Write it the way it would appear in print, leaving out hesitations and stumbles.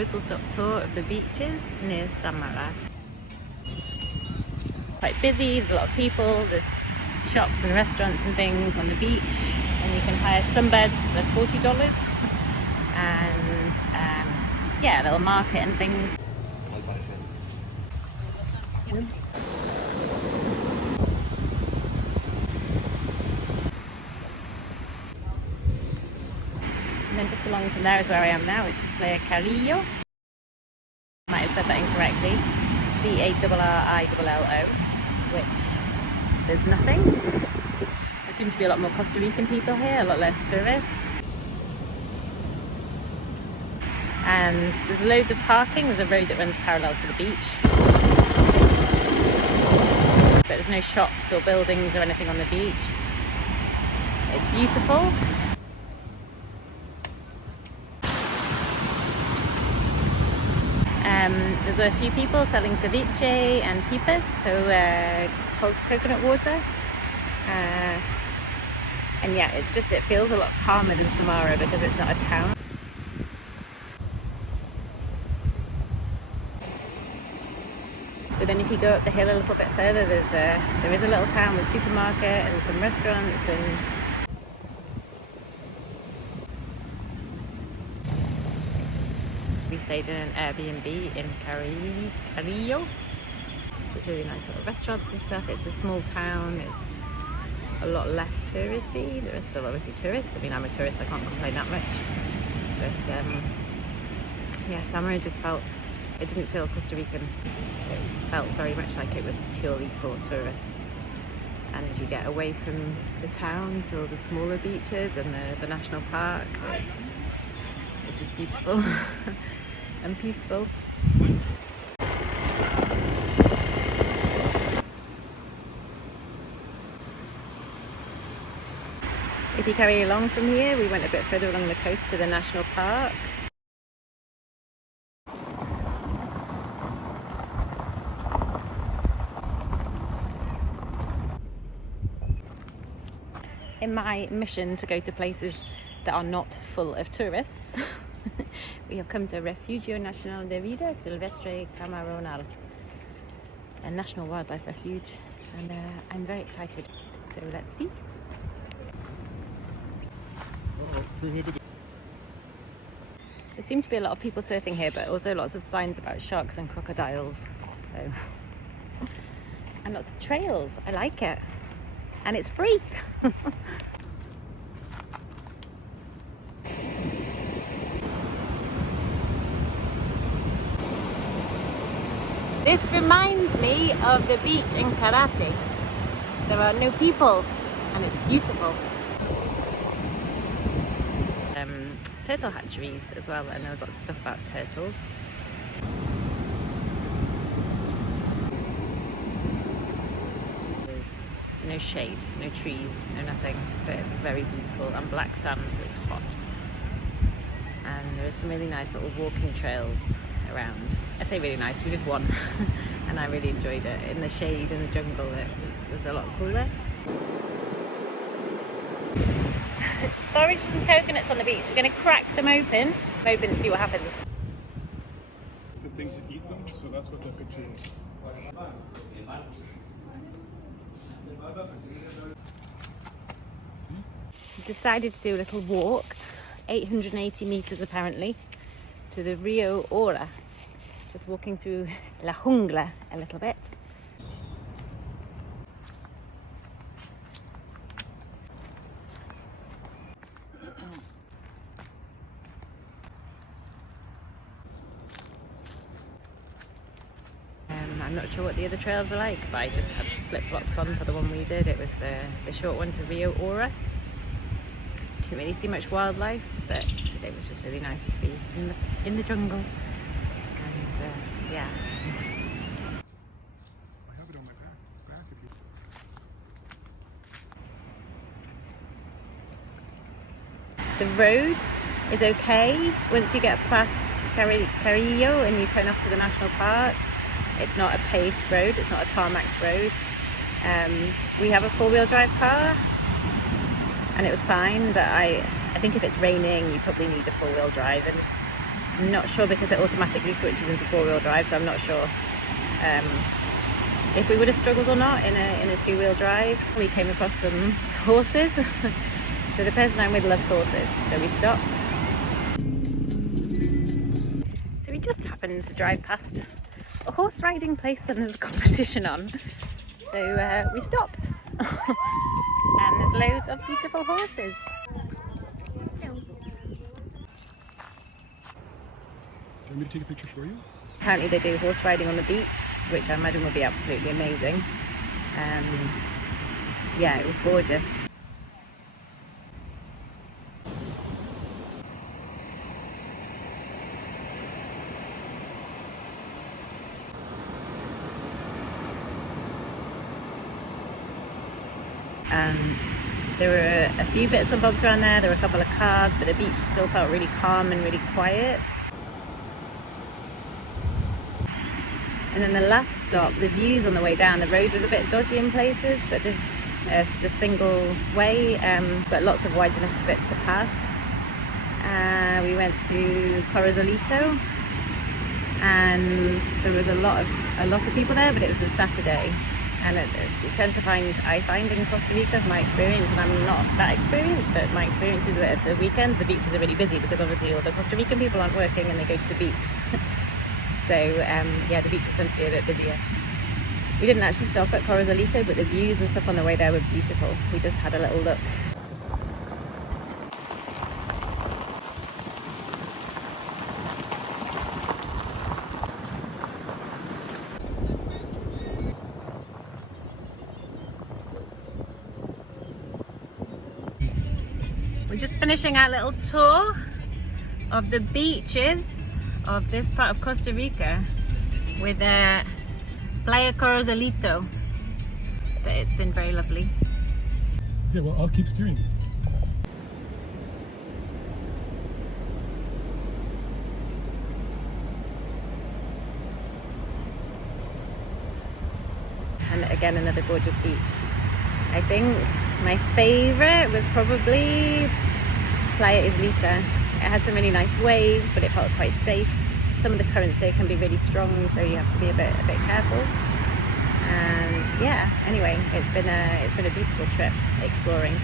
whistle-stop tour of the beaches near Sámara. Quite busy, there's a lot of people, there's shops and restaurants and things on the beach, and you can hire sunbeds for $40 and yeah, a little market and things. And then just along from there is where I am now, which is Playa Carrillo. I might have said that incorrectly. Carrillo, which there's nothing. There seem to be a lot more Costa Rican people here, a lot less tourists. And there's loads of parking. There's a road that runs parallel to the beach. But there's no shops or buildings or anything on the beach. It's beautiful. There's a few people selling ceviche and pipas, so cold coconut water. And yeah, it feels a lot calmer than Sámara because it's not a town. But then if you go up the hill a little bit further, there is a little town with a supermarket and some restaurants and we stayed in an Airbnb in Carrillo. There's really nice little restaurants and stuff. It's a small town, it's a lot less touristy. There are still obviously tourists. I mean, I'm a tourist, I can't complain that much. But yeah, Sámara it didn't feel Costa Rican. It felt very much like it was purely for tourists. And as you get away from the town to all the smaller beaches and the national park, it's just beautiful and peaceful. If you carry along from here, we went a bit further along the coast to the national park. In my mission to go to places that are not full of tourists, we have come to Refugio Nacional de Vida Silvestre Camaronal, a national wildlife refuge, and I'm very excited. So let's see. There seem to be a lot of people surfing here, but also lots of signs about sharks and crocodiles. So, and lots of trails. I like it. And it's free. This reminds me of the beach in Karate. There are no people and it's beautiful. Turtle hatcheries as well, and there was lots of stuff about turtles. There's no shade, no trees, no nothing, but very beautiful, and black sand, so it's hot. And there are some really nice little walking trails around. I say really nice, we did one and I really enjoyed it. In the shade in the jungle, it just was a lot cooler. Foraged some coconuts on the beach. We're going to crack them open and see what happens. The things that eat them, so that's what that picture is. Decided to do a little walk, 880 meters apparently, to the Rio Ora. Just walking through La Jungla a little bit. I'm not sure what the other trails are like, but I just had flip-flops on for the one we did. It was the short one to Rio Ora. Didn't really see much wildlife, but it was just really nice to be in the jungle. And yeah. I have it on my back if you... The road is okay once you get past Carrillo and you turn off to the national park. It's not a paved road, it's not a tarmacked road. We have a four-wheel drive car and it was fine, but I think if it's raining you probably need a four-wheel drive, and I'm not sure because it automatically switches into 4-wheel drive, so I'm not sure if we would have struggled or not in a 2-wheel drive. We came across some horses. So the person I'm with loves horses, so we stopped. So we just happened to drive past a horse riding place and there's a competition on. So we stopped. And there's loads of beautiful horses. Do you want me to take a picture for you? Apparently they do horse riding on the beach, which I imagine would be absolutely amazing. Yeah, it was gorgeous. And there were a few bits and bobs around there. There were a couple of cars, but the beach still felt really calm and really quiet. And then the last stop, the views on the way down, the road was a bit dodgy in places, but it's just single way, but lots of wide enough bits to pass. We went to Corazolito, and there was a lot of people there, but it was a Saturday. And I find in Costa Rica, my experience, and I'm not that experienced, but my experience is that at the weekends the beaches are really busy because obviously all the Costa Rican people aren't working and they go to the beach. So yeah, the beaches tend to be a bit busier. We didn't actually stop at Corazolito, but the views and stuff on the way there were beautiful. We just had a little look. We're just finishing our little tour of the beaches of this part of Costa Rica with Playa Corazolito, but it's been very lovely. Yeah, well, I'll keep steering. And again, another gorgeous beach. I think my favourite was probably Playa Islita. It had some really nice waves, but it felt quite safe. Some of the currents here can be really strong, so you have to be a bit careful. And yeah, anyway, it's been a beautiful trip exploring.